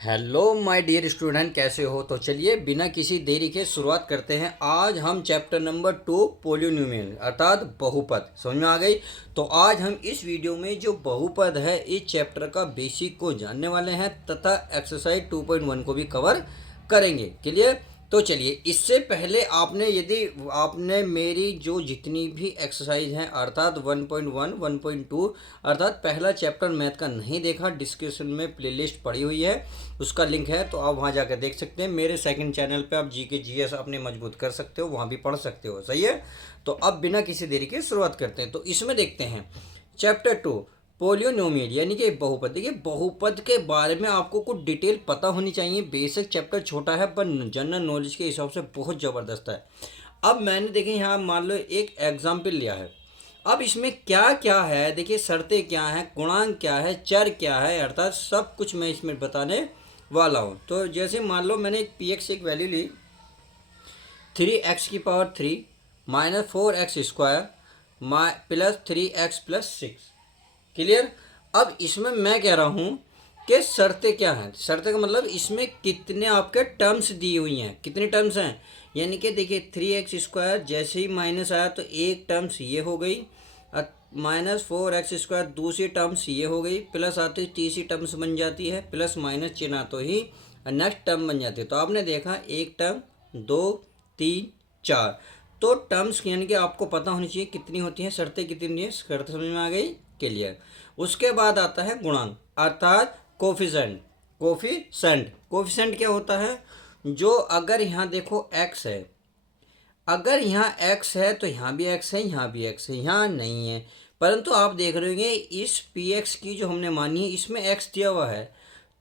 Hello my dear student, कैसे हो? तो चलिए बिना किसी देरी के शुरुआत करते हैं। आज हम चैप्टर नंबर 2 पोलिनोमियल अर्थात बहुपद समझ में आ गई। तो आज हम इस वीडियो में जो बहुपद है इस चैप्टर का बेसिक को जानने वाले हैं तथा एक्सरसाइज 2.1 को भी कवर करेंगे। क्लियर? तो चलिए, इससे पहले आपने मेरी जो जितनी भी एक्सरसाइज हैं अर्थात 1.1 1.2 अर्थात पहला चैप्टर मैथ का नहीं देखा, डिस्क्रिप्शन में प्लेलिस्ट पड़ी हुई है, उसका लिंक है, तो आप वहां जाकर देख सकते हैं। मेरे सेकंड चैनल पे आप जीके जीएस अपने मजबूत कर सकते हो, वहां भी पढ़ सकते हो। सही है? तो अब बिना किसी देरी के शुरुआत करते हैं। तो इसमें देखते हैं चैप्टर 2 पोलियोनोमियल यानी कि बहुपद। देखिए, बहुपद के बारे में आपको कुछ डिटेल पता होनी चाहिए। बेसिक चैप्टर छोटा है पर जनरल नॉलेज के हिसाब से बहुत ज़बरदस्त है। अब मैंने देखे यहाँ मान लो एक एग्जाम्पल लिया है। अब इसमें क्या क्या है, देखिए शर्तें क्या हैं, गुणांक क्या है, चर क्या है, अर्थात सब कुछ मैं इसमें बताने वाला हूँ। तो जैसे मान लो मैंने एक पी एक्स एक वैल्यू ली 3x⁻³ -4x² plus 3x+6। Clear? अब इसमें मैं कह रहा हूँ कि शर्तें क्या हैं। शर्तें का मतलब इसमें कितने आपके टर्म्स दी हुई हैं, कितने टर्म्स हैं। यानी कि देखिए 3x² जैसे ही माइनस आया तो एक टर्म्स ये हो गई, -4x² दूसरी टर्म्स ये हो गई, प्लस आती तीसरी टर्म्स बन जाती है, प्लस माइनस चिन्ह तो ही नेक्स्ट टर्म बन जाती है। तो आपने देखा एक टर्म, दो, तीन, चार। तो टर्म्स यानी कि आपको पता होनी चाहिए कितनी होती हैं, शर्तें कितनी हैं। शर्त समझ में आ गई? क्लियर? उसके बाद आता है गुणांक अर्थात कोफिशेंट। कोफिशेंट क्या होता है? जो अगर यहाँ देखो x है, अगर यहाँ x है तो यहाँ भी x है, यहाँ भी x है, यहाँ नहीं है। परंतु आप देख रहे होंगे इस px की जो हमने मानी है इसमें x दिया हुआ है,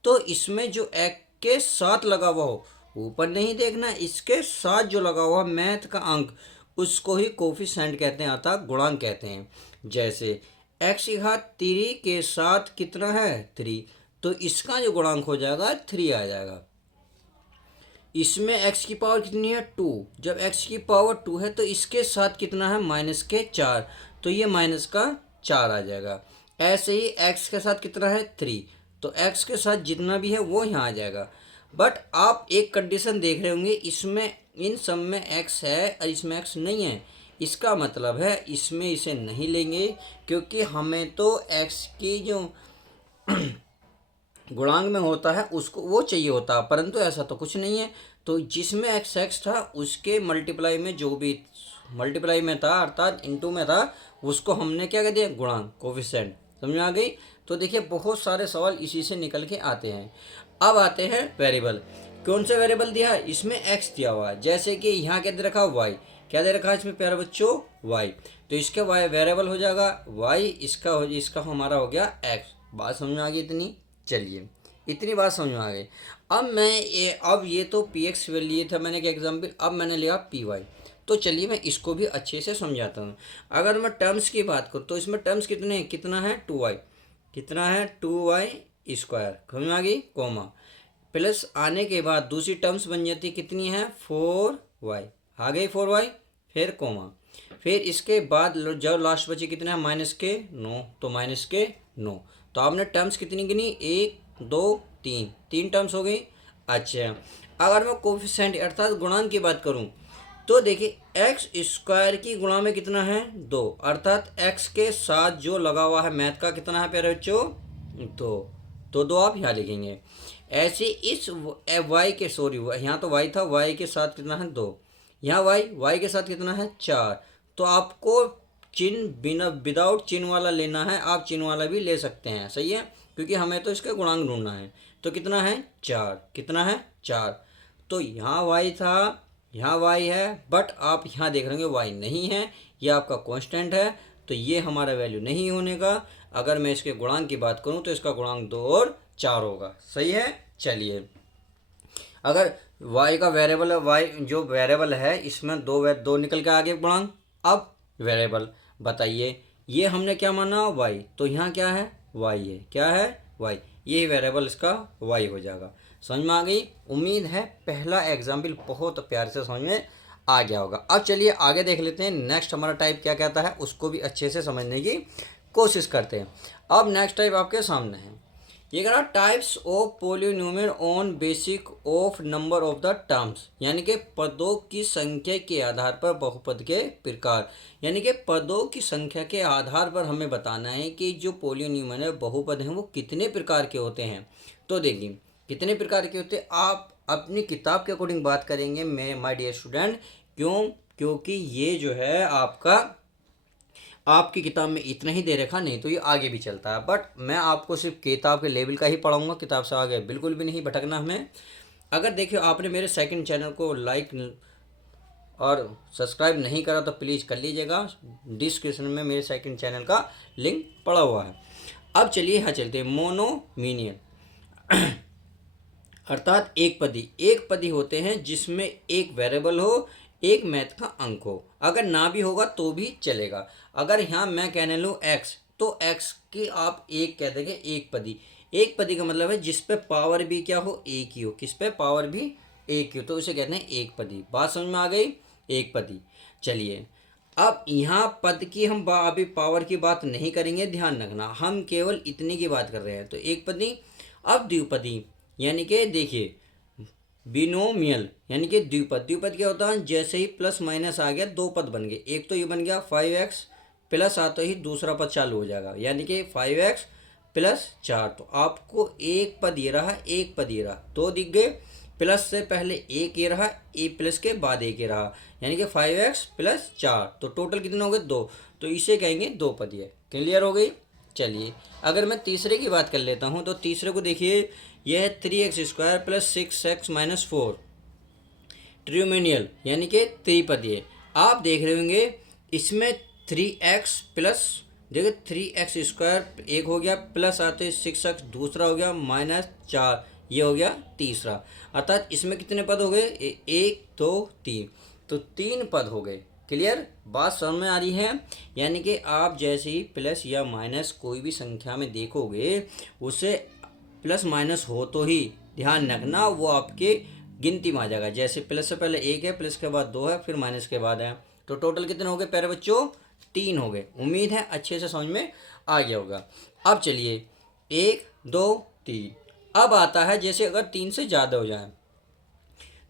तो इसमें जो x के साथ लगा हुआ हो, ऊपर नहीं देखना, इसके साथ जो लगा हुआ मैथ का अंक उसको ही कोफिशेंट कहते हैं अर्थात गुणांक कहते हैं। जैसे x⁻³ के साथ कितना है 3, तो इसका जो गुणांक हो जाएगा 3 आ जाएगा। इसमें x की पावर कितनी है 2, जब x की पावर 2 है तो इसके साथ कितना है -4, तो ये -4 आ जाएगा। ऐसे ही x के साथ कितना है 3, तो x के साथ जितना भी है वो यहाँ आ जाएगा। बट आप एक कंडीशन देख रहे होंगे, इसमें इन सब में x है और इसमें x नहीं है। इसका मतलब है इसमें इसे नहीं लेंगे क्योंकि हमें तो x की जो गुणांक में होता है उसको वो चाहिए होता, परंतु ऐसा तो कुछ नहीं है। तो जिसमें x था उसके मल्टीप्लाई में जो भी मल्टीप्लाई में था अर्थात इनटू में था उसको हमने क्या कह दिया गुणांक, कोफिशिएंट। समझ में आ गई? तो देखिए बहुत सारे सवाल इसी से निकल के आते हैं। अब आते हैं वेरिएबल। कौन सा वेरिएबल दिया है? इसमें x दिया हुआ है, जैसे कि यहाँ क्या दे रखा y, क्या दे रखा है इसमें प्यारे बच्चों y, तो इसका y वेरिएबल हो जाएगा y, इसका हमारा हो गया x। बात समझ में आ गई इतनी? चलिए, इतनी बात समझ में आ गई। अब ये तो पी एक्स लिए था मैंने एक एग्जाम्पल, अब मैंने लिया पी वाई। तो चलिए मैं इसको भी अच्छे से समझाता हूँ। अगर मैं टर्म्स की बात करूँ तो इसमें टर्म्स कितने हैं, कितना है 2y, कितना है 2y², समझ में आ गई, कोमा प्लस आने के बाद दूसरी टर्म्स बन जाती कितनी है 4y, आ गई 4y, फिर कोमा, फिर इसके बाद जब लास्ट बचे कितना है -9, तो -9। तो आपने टर्म्स कितनी गिनी 1 2 3, 3 टर्म्स हो गई। अच्छा, अगर मैं कोफिशिएंट अर्थात गुणांक की बात करूं तो देखिए x² की गुणा में कितना है 2, अर्थात x के साथ जो लगा हुआ है मैथ का कितना है प्यारे बच्चों 2, तो 2 आप यहाँ लिखेंगे। ऐसे इस y के सॉरी यहाँ तो y था, y के साथ कितना है 2, यहाँ y के साथ कितना है 4। तो आपको चिन्ह बिना विदाउट चिन्ह वाला लेना है, आप चिन्ह वाला भी ले सकते हैं। सही है? क्योंकि हमें तो इसका गुणांक ढूंढना है। तो कितना है 4, कितना है 4। तो यहाँ y था, यहाँ y है, बट आप यहाँ देख रहे होंगे y नहीं है, ये आपका कांस्टेंट है, तो ये हमारा वैल्यू नहीं होने का। अगर मैं इसके गुणांक की बात करूँ तो इसका गुणांक 2 और 4 होगा। सही है? चलिए, अगर y का वेरिएबल है, y जो वेरिएबल है इसमें दो निकल के आगे गुणांक। अब वेरिएबल बताइए, ये हमने क्या माना y, तो यहाँ क्या है y है, क्या है y, यही वेरिएबल इसका y हो जाएगा। समझ में आ गई? उम्मीद है पहला एग्जाम्पल बहुत प्यार से समझ में आ गया होगा। अब चलिए आगे देख लेते हैं नेक्स्ट हमारा टाइप क्या कहता है, उसको भी अच्छे से समझने की कोशिश करते हैं। अब नेक्स्ट टाइप आपके सामने है, ये कह रहा types of polynomial on basic of number of the terms, यानी कि पदों की संख्या के आधार पर बहुपद के प्रकार, यानी कि पदों की संख्या के आधार पर हमें बताना है कि जो पोलिनोमियल है बहुपद हैं वो कितने प्रकार के होते हैं। तो देखिए कितने प्रकार के होते हैं, आप अपनी किताब के अकॉर्डिंग बात करेंगे मैं माय डियर स्टूडेंट, क्योंकि ये जो है आपकी किताब में इतना ही दे रखा, नहीं तो ये आगे भी चलता है, बट मैं आपको सिर्फ किताब के लेवल का ही पढ़ाऊंगा, किताब से आगे बिल्कुल भी नहीं भटकना हमें। अगर देखिए आपने मेरे सेकंड चैनल को लाइक और सब्सक्राइब नहीं करा तो प्लीज़ कर लीजिएगा, डिस्क्रिप्शन में मेरे सेकंड चैनल का लिंक पड़ा हुआ है। अब चलिए यहाँ चलते हैं। मोनोमिनियल अर्थात एक पदी होते हैं जिसमें एक वेरिएबल हो, एक मैथ का अंक हो, अगर ना भी होगा तो भी चलेगा। अगर यहाँ मैं कहने लूँ एक्स, तो एक्स की आप एक कह देंगे एक पदी का मतलब है जिस पे पावर भी क्या हो, एक ही हो, किस पे पावर भी एक ही हो, तो उसे कहते हैं एक पदी। बात समझ में आ गई, एक पदी। चलिए अब यहाँ पद की हम अभी पावर की बात नहीं करेंगे, ध्यान रखना, हम केवल इतने की बात कर रहे हैं। तो एक पदी। अब द्विपदी, यानी कि देखिए बिनोमियल यानी कि द्विपद क्या होता है, जैसे ही प्लस माइनस आ गया दो पद बन गए, एक तो ये बन गया 5x प्लस आते ही दूसरा पद चालू हो जाएगा, यानी कि 5x प्लस 4। तो आपको एक पद ये रहा, एक पद ये रहा, दो दिख गए, प्लस से पहले एक ये रहा, ए प्लस के बाद एक ये रहा, यानी कि 5x प्लस 4, तो टोटल कितने हो गए, 2। तो इसे कहेंगे दो पदीय। क्लियर हो गई। चलिए अगर मैं तीसरे की बात कर लेता हूँ, तो तीसरे को देखिए, यह है 3x² प्लस 6x माइनस 4, ट्रियोमिनियल यानी कि त्रिपदीय। आप देख रहे होंगे इसमें 3x प्लस, देखिए 3x² एक हो गया, प्लस आते 6x दूसरा हो गया, माइनस 4 ये हो गया तीसरा, अर्थात इसमें कितने पद हो गए, 1 2 3, तो 3 पद हो गए। क्लियर, बात समझ में आ रही है। यानी कि आप जैसे ही प्लस या माइनस कोई भी संख्या में देखोगे, उसे प्लस माइनस हो तो ही ध्यान रखना वो आपके गिनती में आ जाएगा। जैसे प्लस से पहले एक है, प्लस के बाद 2 है, फिर माइनस के बाद है, तो टोटल कितने हो गए प्यारे बच्चों, 3 हो गए। उम्मीद है अच्छे से समझ में आ गया होगा। अब चलिए 1 2 3, अब आता है जैसे अगर 3 से ज़्यादा हो जाए,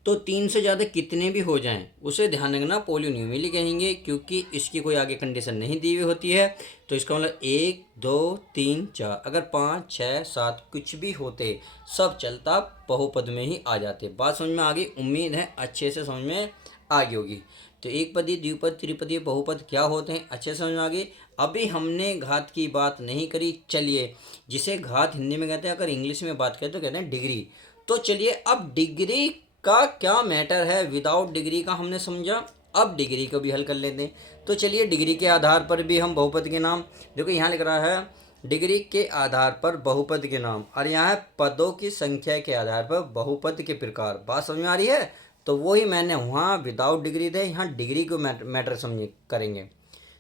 तो 3 से ज़्यादा कितने भी हो जाएं उसे ध्यान रखना पोलिनोमियल कहेंगे, क्योंकि इसकी कोई आगे कंडीशन नहीं दी हुई होती है। तो इसका मतलब 1 2 3 4, अगर 5 6 7 कुछ भी होते सब चलता बहुपद में ही आ जाते। बात समझ में आ गई, उम्मीद है अच्छे से समझ में आ गई होगी। तो एक पदी द्विपद त्रिपदी बहुपद क्या होते हैं अच्छे से समझ में आ गई। अभी हमने घात की बात नहीं करी। चलिए जिसे घात हिंदी में कहते हैं, अगर इंग्लिश में बात करें तो कहते हैं डिग्री। तो चलिए अब डिग्री का क्या मैटर है, विदाउट डिग्री का हमने समझा, अब डिग्री को भी हल कर लेते हैं। तो चलिए डिग्री के आधार पर भी हम बहुपद के नाम, देखो यहाँ लिख रहा है डिग्री के आधार पर बहुपद के नाम, और यहाँ है पदों की संख्या के आधार पर बहुपद के प्रकार। बात समझ में आ रही है। तो वही मैंने वहाँ विदाउट डिग्री थे, यहाँ डिग्री को मैटर समझ करेंगे।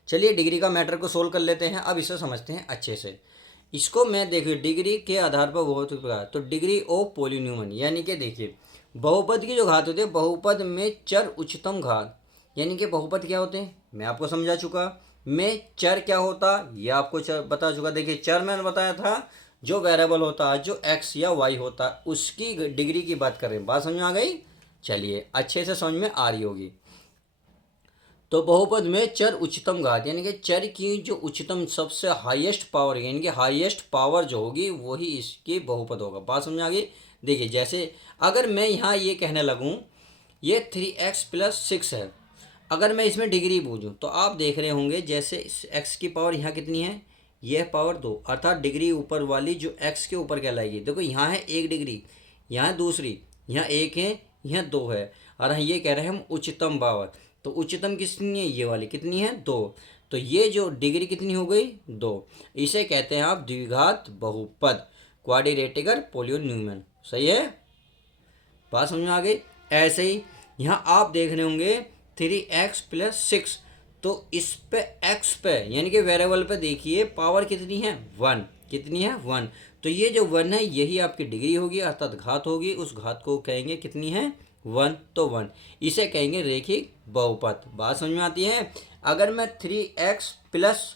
चलिए डिग्री का मैटर को सोल्व कर लेते हैं। अब इसे समझते हैं अच्छे से। इसको मैं देखिए डिग्री के आधार पर बहुपद के प्रकार, तो डिग्री ऑफ पोलिनोमियल, यानी कि देखिए बहुपद की जो घात होती है, बहुपद में चर उच्चतम घात, यानी कि बहुपद क्या होते हैं मैं आपको समझा चुका, में चर क्या होता ये आपको बता चुका। देखिए चर मैंने बताया था जो वेरिएबल होता है, जो x या y होता है, उसकी डिग्री की बात कर रहे हैं। बात समझ में आ गई। चलिए अच्छे से समझ में आ रही होगी। तो बहुपद में चर उच्चतम घात, यानी कि चर की जो उच्चतम सबसे हाईएस्ट पावर, यानी कि हाईएस्ट पावर जो होगी वही इसकी बहुपद होगा। बात समझ में आ गई। देखिए जैसे अगर मैं यहाँ ये कहने लगूँ ये 3x प्लस 6 है, अगर मैं इसमें डिग्री बूझूँ तो आप देख रहे होंगे जैसे x की पावर यहाँ कितनी है, यह पावर 2, अर्थात डिग्री ऊपर वाली जो x के ऊपर कहलाएगी। देखो यहाँ है 1 डिग्री, यहाँ दूसरी, यहाँ 1 है, यहाँ 2 है, और ये कह रहे हैं हम उच्चतम पावर। तो उच्चतम कितनी है, ये वाली कितनी है 2, तो ये जो डिग्री कितनी हो गई 2। इसे कहते हैं आप द्विघात बहुपद, क्वाड्रेटिक पोलिनोमियल। सही है, बात समझ में आ गई। ऐसे ही यहाँ आप देख रहे होंगे 3x प्लस 6, तो इस पे x पे यानी कि वेरिएबल पे देखिए पावर कितनी है 1, कितनी है 1, तो ये जो 1 है यही आपकी डिग्री होगी, अर्थात घात होगी, उस घात को कहेंगे कितनी है 1, तो 1, इसे कहेंगे रेखिक बहुपद। बात समझ में आती है। अगर मैं 3x प्लस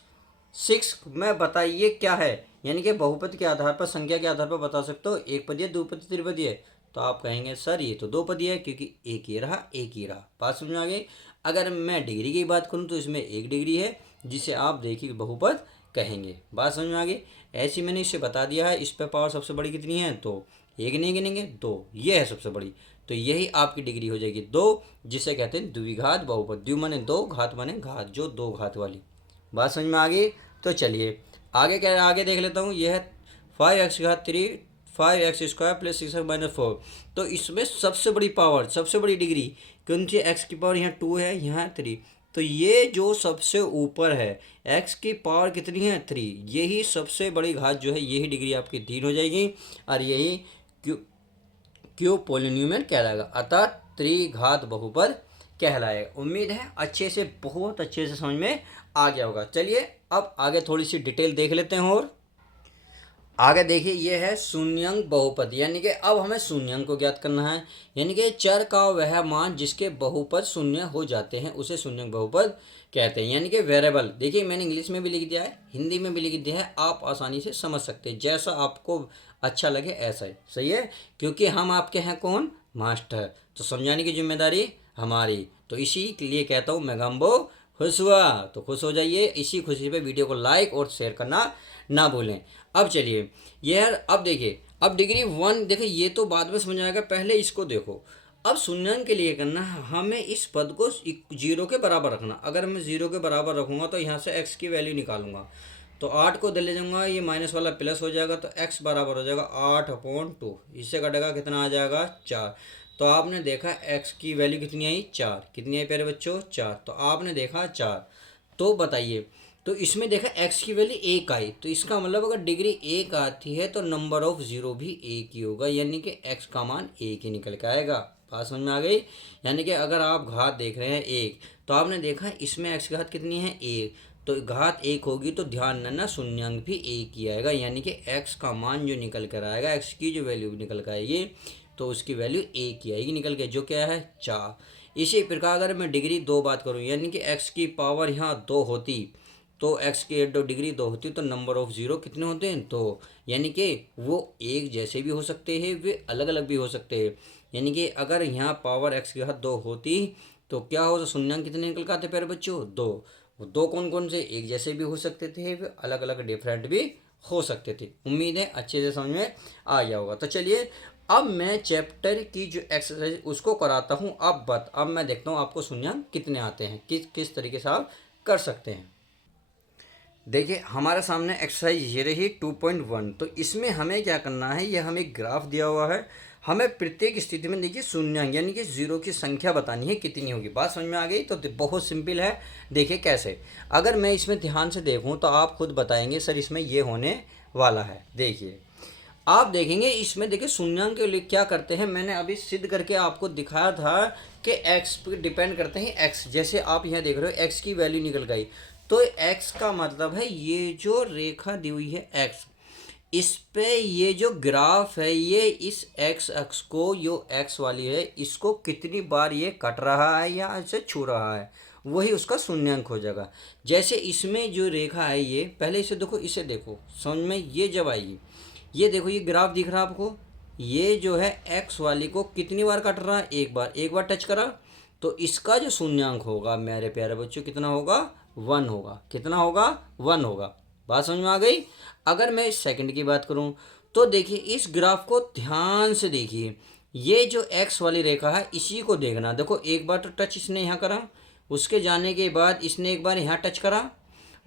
6 में बताइए क्या है, यानी कि बहुपद के आधार पर, संख्या के आधार पर बता सकते हो एक पदी है, द्विपदी, त्रिपदी है। तो आप कहेंगे सर ये तो दो पदी है, क्योंकि एक ही रहा एक ही रहा। बात समझ में आ गई। अगर मैं डिग्री की बात करूँ तो इसमें एक डिग्री है, जिसे आप देखिए बहुपद कहेंगे। बात समझ में आ गई। ऐसी मैंने इसे बता दिया है। इस पे पावर सबसे बड़ी कितनी है, तो एक नहीं गिनेंगे, दो, ये है सबसे बड़ी। तो यही आपकी डिग्री हो जाएगी दो, जिसे कहते हैं द्विघात बहुपद। द्वि माने दो, घात माने घात, जो दो घात वाली। बात समझ में आ गई। तो चलिए आगे क्या है, आगे देख लेता हूँ। यह है 5x3 5x² प्लस 6x-4। तो इसमें सबसे बड़ी पावर, सबसे बड़ी डिग्री कौन सी, एक्स की पावर यहाँ 2 है, यहाँ 3। तो ये जो सबसे ऊपर है, एक्स की पावर कितनी है, 3, यही सबसे बड़ी घात जो है, यही डिग्री आपकी 3 हो जाएगी। और यही क्यों पोलिनोमियल कहलाएगा, अर्थात त्रिघात बहुपद कहलाएगा। उम्मीद है अच्छे से, बहुत अच्छे से समझ में आ गया होगा। चलिए अब आगे थोड़ी सी डिटेल देख लेते हैं। और आगे देखिए, ये है शून्यंक बहुपद, यानी कि अब हमें शून्यंक को ज्ञात करना है। यानी कि चर का वह मान जिसके बहुपद शून्य हो जाते हैं उसे शून्यंक बहुपद कहते हैं। यानी कि वेरिएबल, देखिए मैंने इंग्लिश में भी लिख दिया है, हिंदी में भी लिख दिया है, आप आसानी से समझ सकते हैं, जैसा आपको अच्छा लगे ऐसा ही सही है। क्योंकि हम आपके हैं कौन, मास्टर, तो समझाने की जिम्मेदारी हमारी। तो इसी के लिए कहता हूँ मैं गम्बो खुश हुआ। तो खुश हो जाइए, इसी खुशी पे वीडियो को लाइक और शेयर करना ना भूलें। अब चलिए यार, अब देखिए, अब डिग्री 1 देखिए, ये तो बाद में समझ आएगा, पहले इसको देखो। अब शून्यंक के लिए करना है हमें, इस पद को 0 के बराबर रखना। अगर मैं 0 के बराबर रखूँगा तो यहाँ से x की वैल्यू निकालूंगा, तो 8 को दे ले जाऊँगा, ये माइनस वाला प्लस हो जाएगा, तो x बराबर हो जाएगा 8/2। इससे कटेगा कितना आ जाएगा, 4। तो आपने देखा x की वैल्यू कितनी आई, 4। कितनी आई प्यारे बच्चों, 4। तो आपने देखा 4। तो बताइए, तो इसमें देखा x की वैल्यू 1 आई, तो इसका मतलब अगर डिग्री 1 आती है तो नंबर ऑफ जीरो भी 1 ही होगा, यानी कि x का मान 1 ही निकल के आएगा। बात समझ में आ गई। यानी कि अगर आप घात देख रहे हैं 1, तो आपने देखा इसमें x की घात कितनी है, 1, तो घात 1 होगी, तो ध्यान देना शून्यंक भी 1 ही आएगा, यानी कि x का मान जो निकल कर आएगा, x की जो वैल्यू निकल कर आएगी, तो उसकी वैल्यू 1 ही आएगी निकल के, जो क्या है, 4। इसी प्रकार अगर मैं डिग्री 2 बात करूँ, यानी कि x की पावर यहाँ 2 होती, तो x की डिग्री 2 होती, तो नंबर ऑफ जीरो कितने होते हैं, तो यानी कि वो एक जैसे भी हो सकते हैं, वे अलग अलग भी हो सकते हैं। यानी कि अगर यहाँ पावर x की घात 2 होती, तो क्या हो, तो शून्यंक कितने निकल के आते प्यारे बच्चों, 2। वो दो कौन कौन से, एक जैसे भी हो सकते थे, वे अलग अलग डिफरेंट भी हो सकते थे। उम्मीद है अच्छे से समझ में आ गया होगा। तो चलिए अब मैं चैप्टर की जो एक्सरसाइज उसको कराता हूँ। अब मैं देखता हूँ आपको शून्यंक कितने आते हैं, किस किस तरीके से आप कर सकते हैं। देखिए हमारे सामने एक्सरसाइज ये रही 2.1। तो इसमें हमें क्या करना है, ये हमें ग्राफ दिया हुआ है, हमें प्रत्येक स्थिति में देखिए शून्यंक यानी कि जीरो की संख्या बतानी है कितनी होगी। बात समझ में आ गई। तो बहुत सिंपल है। देखिए कैसे, अगर मैं इसमें ध्यान से देखूं तो आप खुद बताएंगे सर इसमें ये होने वाला है। देखिए आप देखेंगे इसमें, देखिए शून्यंक के लिए क्या करते हैं, मैंने अभी सिद्ध करके आपको दिखाया था कि x पर डिपेंड करते हैं x। जैसे आप यहाँ देख रहे हो x की वैल्यू निकल गई, तो x का मतलब है ये जो रेखा दी हुई है x, इस पे ये जो ग्राफ है, ये इस x अक्ष को, जो x वाली है, इसको कितनी बार ये कट रहा है या इसे छू रहा है, वही उसका शून्यंक हो जाएगा। जैसे इसमें जो रेखा है, ये पहले इसे देखो, इसे देखो समझ में, ये जब आएगी, ये देखो ये ग्राफ दिख रहा है आपको, ये जो है x वाली को कितनी बार कट रहा है, एक बार, एक बार टच करा, तो इसका जो शून्यंक होगा मेरे प्यारे बच्चों कितना होगा, 1 होगा। कितना होगा, 1 होगा। बात समझ में आ गई। अगर मैं इस सेकंड की बात करूं, तो देखिए इस ग्राफ को ध्यान से देखिए, ये जो x वाली रेखा है इसी को देखना। देखो एक बार तो टच इसने यहाँ करा, उसके जाने के बाद इसने एक बार यहाँ टच करा,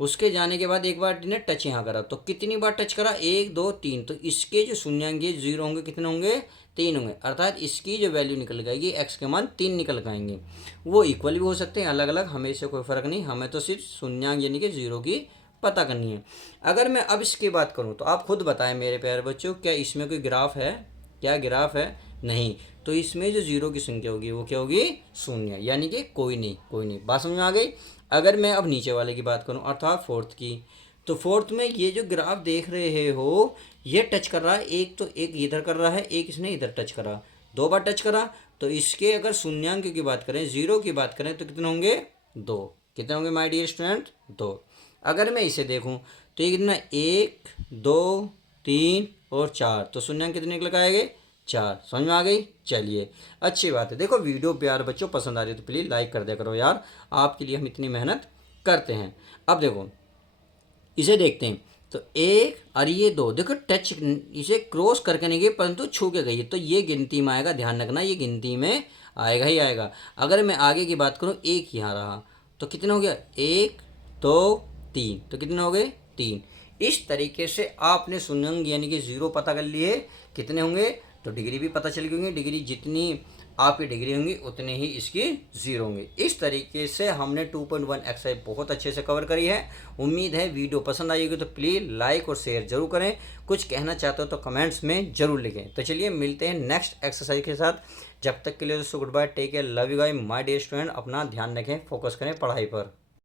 उसके जाने के बाद एक बार ने टच यहाँ करा, तो कितनी बार टच करा, 1 2 3। तो इसके जो शून्यंक जीरो होंगे, कितने होंगे, 3 होंगे। अर्थात इसकी जो वैल्यू निकल जाएगी, x के मान 3 निकल आएंगे। वो इक्वल भी हो सकते हैं, अलग अलग, हमें इससे कोई फ़र्क नहीं, हमें तो सिर्फ शून्यंक यानी कि जीरो की पता करनी है। अगर मैं अब इसकी बात करूँ तो आप खुद बताएं मेरे प्यारे बच्चों, क्या इसमें कोई ग्राफ है, क्या ग्राफ है, नहीं। तो इसमें जो जीरो की संख्या होगी वो क्या होगी, शून्य, यानी कि कोई नहीं, कोई नहीं। बात समझ में आ गई। अगर मैं अब नीचे वाले की बात करूं अर्थात फोर्थ की, तो फोर्थ में ये जो ग्राफ देख रहे हो, ये टच कर रहा है, एक तो एक इधर कर रहा है, एक इसने इधर टच करा, 2 बार टच करा। तो इसके अगर शून्यंक की बात करें, जीरो की बात करें, तो कितने होंगे, 2। कितने होंगे माय डियर स्टूडेंट, 2। अगर मैं इसे देखूं तो ये कितना, 1 2 3 और 4, तो शून्यांक कितने निकल के आएंगे, 4। समझ में आ गई। चलिए अच्छी बात है। देखो वीडियो प्यार बच्चों पसंद आ रही है तो प्लीज़ लाइक कर दिया करो यार, आपके लिए हम इतनी मेहनत करते हैं। अब देखो इसे देखते हैं, तो एक और ये दो, देखो टच इसे क्रॉस करके नहीं गई परंतु छू के गई है, तो ये गिनती में आएगा, ध्यान रखना ये गिनती में आएगा ही आएगा। अगर मैं आगे की बात करूँ, एक यहाँ रहा तो कितना हो गया, 1 2 3, तो कितने हो गए, 3। इस तरीके से आपने शून्यंक यानी कि जीरो पता कर लिए कितने होंगे, तो डिग्री भी पता चल गई होंगी, डिग्री जितनी आपकी डिग्री होंगी उतने ही इसकी जीरो होंगे। इस तरीके से हमने 2.1 एक्सरसाइज बहुत अच्छे से कवर करी है। उम्मीद है वीडियो पसंद आई होगी, तो प्लीज़ लाइक और शेयर जरूर करें। कुछ कहना चाहते हो तो कमेंट्स में जरूर लिखें। तो चलिए मिलते हैं नेक्स्ट एक्सरसाइज के साथ, जब तक के लिए दोस्तों goodbye, take care, love you guys my dear student. अपना ध्यान रखें, फोकस करें पढ़ाई पर।